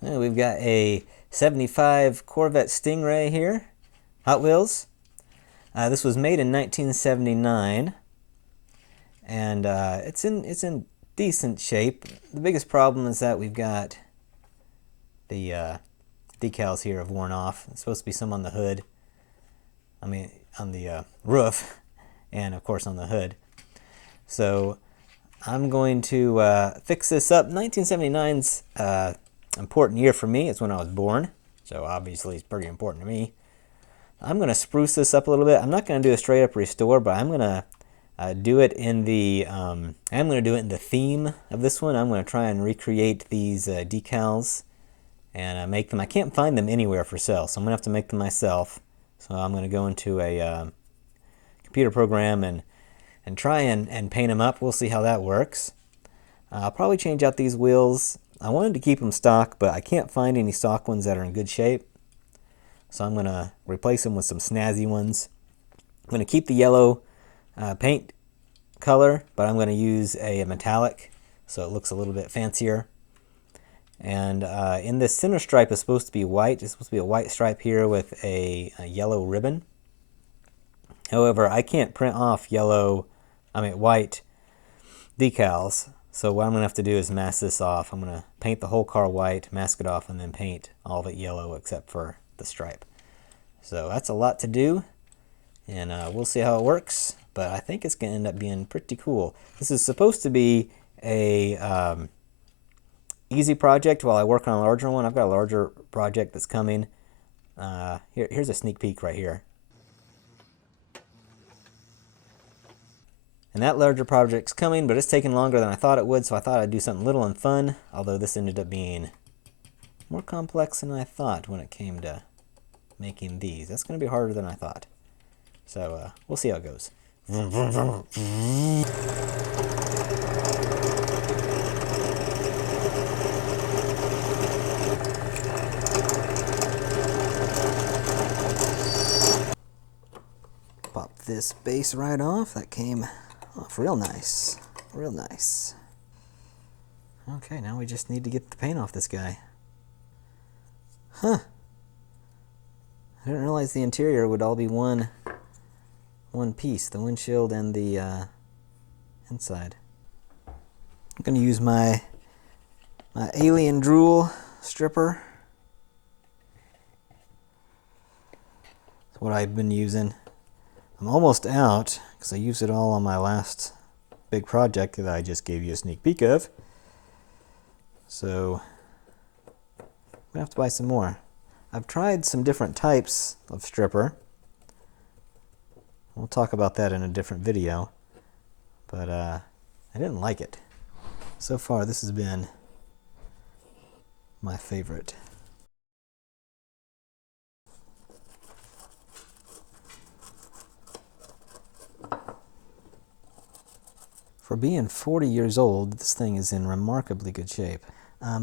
We've got a 75 Corvette Stingray here, Hot Wheels. This was made in 1979, and it's in decent shape. The biggest problem is that we've got the decals here have worn off. It's supposed to be some on the hood. I mean, on the roof, and of course on the hood. So I'm going to fix this up. 1979's important year for me. It's when I was born, so obviously it's pretty important to me. I'm going to spruce this up a little bit. I'm not going to do a straight up restore, but I'm going to do it in the theme of this one. I'm going to try and recreate these decals and make them. I can't find them anywhere for sale, so I'm going to have to make them myself. So I'm going to go into a computer program and try and paint them up. We'll see how that works. I'll probably change out these wheels. I wanted to keep them stock, but I can't find any stock ones that are in good shape. So I'm going to replace them with some snazzy ones. I'm going to keep the yellow paint color, but I'm going to use a metallic so it looks a little bit fancier. And in this center stripe is supposed to be white. It's supposed to be a white stripe here with a yellow ribbon. However, I can't print off white decals. So what I'm going to have to do is mask this off. I'm going to paint the whole car white, mask it off, and then paint all of it yellow except for the stripe. So that's a lot to do, and we'll see how it works, but I think it's going to end up being pretty cool. This is supposed to be a easy project while I work on a larger one. I've got a larger project that's coming. Here's a sneak peek right here. And that larger project's coming, but it's taking longer than I thought it would, so I thought I'd do something little and fun, although this ended up being more complex than I thought when it came to making these. That's going to be harder than I thought. So we'll see how it goes. Pop this base right off. That came off real nice. Real nice. Okay, now we just need to get the paint off this guy. Huh. I didn't realize the interior would all be one piece, the windshield and the inside. I'm going to use my alien drool stripper. That's what I've been using. I'm almost out because I used it all on my last big project that I just gave you a sneak peek of. So I'm going to have to buy some more. I've tried some different types of stripper. We'll talk about that in a different video. But I didn't like it. So far, this has been my favorite. For being 40 years old, this thing is in remarkably good shape.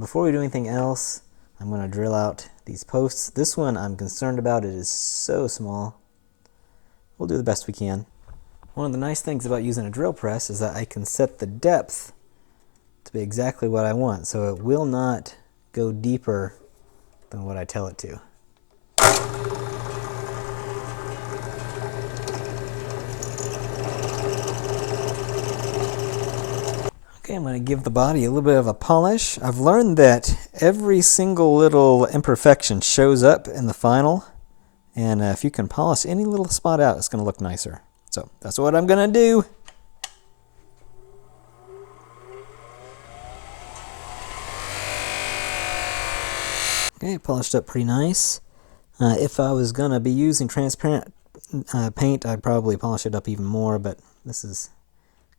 Before we do anything else, I'm going to drill out these posts. This one I'm concerned about. It is so small. We'll do the best we can. One of the nice things about using a drill press is that I can set the depth to be exactly what I want, so it will not go deeper than what I tell it to. Okay, I'm going to give the body a little bit of a polish. I've learned that every single little imperfection shows up in the final, and if you can polish any little spot out, it's going to look nicer. So that's what I'm going to do. Okay, polished up pretty nice. If I was going to be using transparent paint, I'd probably polish it up even more, but this is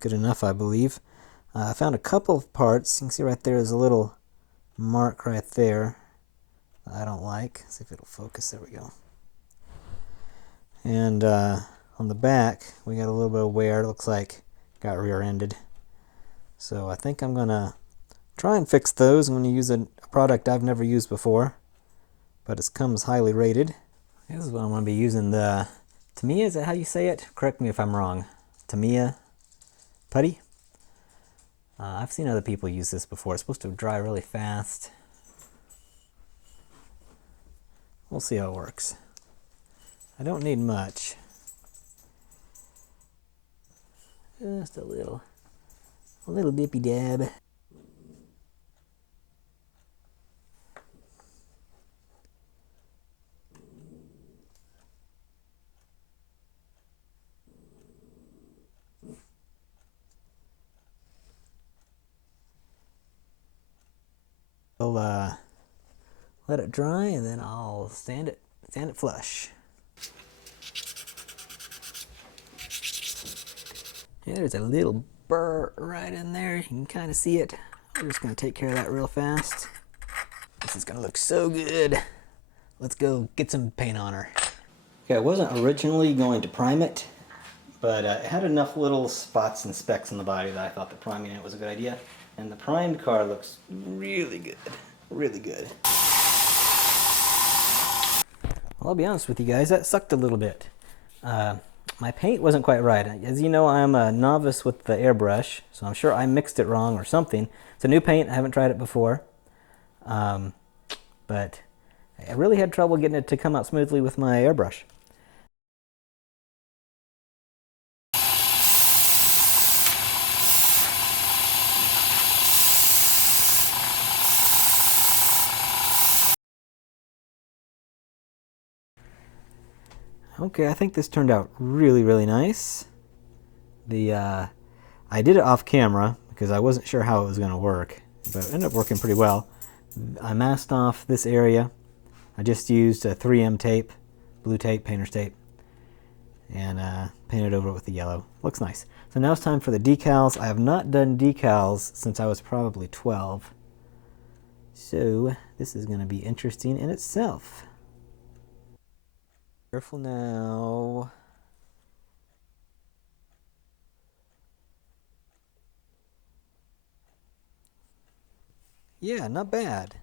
good enough, I believe. I found a couple of parts. You can see right there is a little mark right there I don't like. See if it'll focus. There we go. And on the back, we got a little bit of wear. It looks like it got rear-ended. So I think I'm going to try and fix those. I'm going to use a product I've never used before, but it comes highly rated. This is what I'm going to be using. The Tamiya, is that how you say it? Correct me if I'm wrong. Tamiya putty. I've seen other people use this before. It's supposed to dry really fast. We'll see how it works. I don't need much. Just a little dippy dab. I'll let it dry and then I'll sand it flush. Yeah, there's a little burr right in there. You can kind of see it. We're just going to take care of that real fast. This is going to look so good. Let's go get some paint on her. Okay, I wasn't originally going to prime it, but it had enough little spots and specks on the body that I thought that priming it was a good idea. And the primed car looks really good. Really good. Well, I'll be honest with you guys, that sucked a little bit. My paint wasn't quite right. As you know, I'm a novice with the airbrush, so I'm sure I mixed it wrong or something. It's a new paint. I haven't tried it before. But I really had trouble getting it to come out smoothly with my airbrush. Okay, I think this turned out really, really nice. I did it off camera because I wasn't sure how it was going to work, but it ended up working pretty well. I masked off this area. I just used a 3M tape, blue tape, painter's tape, and painted over it with the yellow. Looks nice. So now it's time for the decals. I have not done decals since I was probably 12. So this is going to be interesting in itself. Careful now. Yeah, not bad.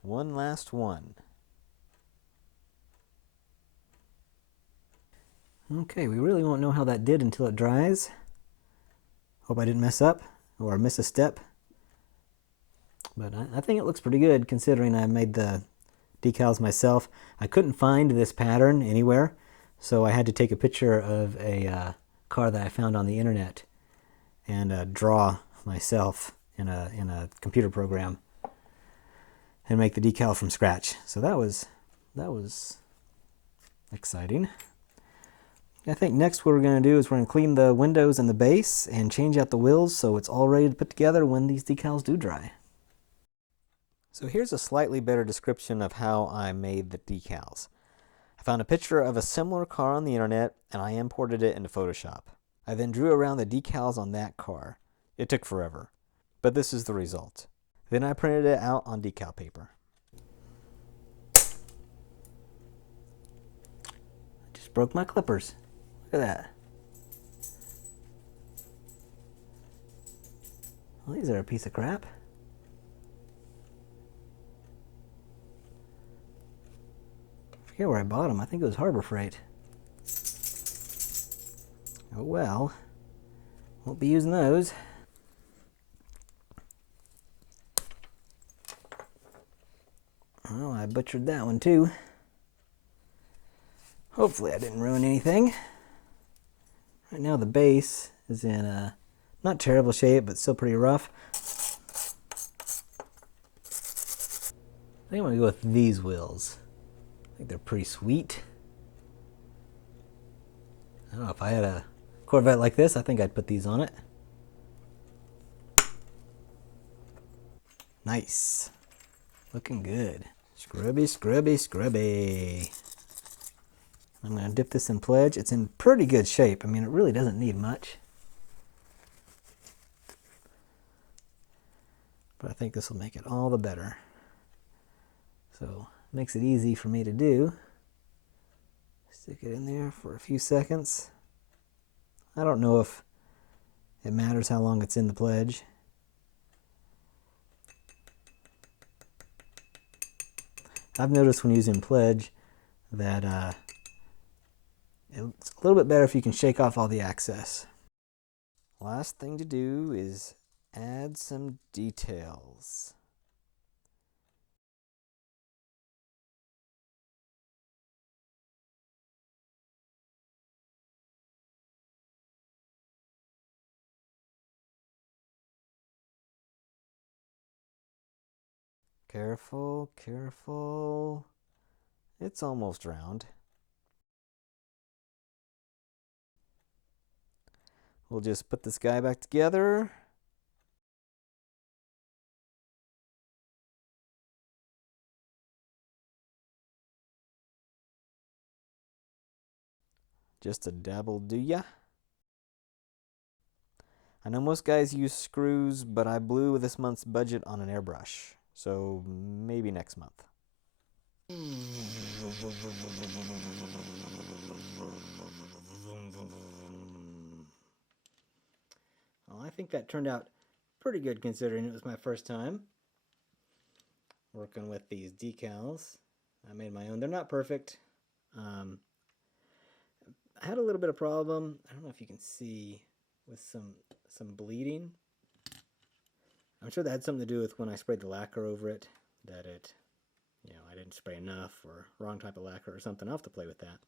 One last one. Okay, we really won't know how that did until it dries. Hope I didn't mess up or miss a step. But I think it looks pretty good considering I made the decals myself. I couldn't find this pattern anywhere, so I had to take a picture of a car that I found on the internet and draw myself in a computer program and make the decal from scratch. So that was exciting. I think next what we're going to do is we're going to clean the windows and the base and change out the wheels so it's all ready to put together when these decals do dry. So here's a slightly better description of how I made the decals. I found a picture of a similar car on the internet and I imported it into Photoshop. I then drew around the decals on that car. It took forever, but this is the result. Then I printed it out on decal paper. I just broke my clippers. Look at that. Well, these are a piece of crap. I forget where I bought them. I think it was Harbor Freight. Oh well. Won't be using those. Well, I butchered that one too. Hopefully I didn't ruin anything. Right now the base is in a not terrible shape, but still pretty rough. I think I'm going to go with these wheels. I think they're pretty sweet. I don't know, if I had a Corvette like this, I think I'd put these on it. Nice. Looking good. Scrubby, scrubby, scrubby. I'm going to dip this in pledge. It's in pretty good shape. I mean, it really doesn't need much. But I think this will make it all the better. So, it makes it easy for me to do. Stick it in there for a few seconds. I don't know if It matters how long it's in the pledge. I've noticed when using pledge that it's a little bit better if you can shake off all the excess. Last thing to do is add some details. Careful, careful. It's almost round. We'll just put this guy back together. Just a dabble, do ya? I know most guys use screws, but I blew this month's budget on an airbrush, so maybe next month. Well, I think that turned out pretty good considering it was my first time working with these decals. I made my own. They're not perfect. I had a little bit of problem. I don't know if you can see with some bleeding. I'm sure that had something to do with when I sprayed the lacquer over it, that it, I didn't spray enough or wrong type of lacquer or something. I'll have to play with that.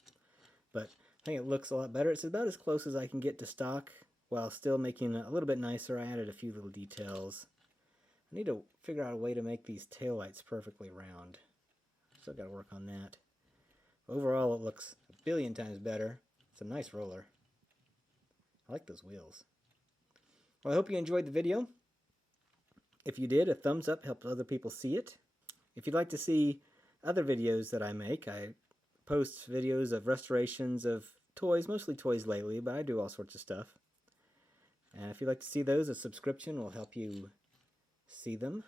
But I think it looks a lot better. It's about as close as I can get to stock while still making it a little bit nicer. I added a few little details. I need to figure out a way to make these taillights perfectly round. Still got to work on that. Overall, it looks a billion times better. It's a nice roller. I like those wheels. Well, I hope you enjoyed the video. If you did, a thumbs up helps other people see it. If you'd like to see other videos that I make, I post videos of restorations of toys, mostly toys lately, but I do all sorts of stuff. And if you'd like to see those, a subscription will help you see them.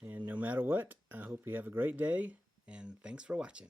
And no matter what, I hope you have a great day, and thanks for watching.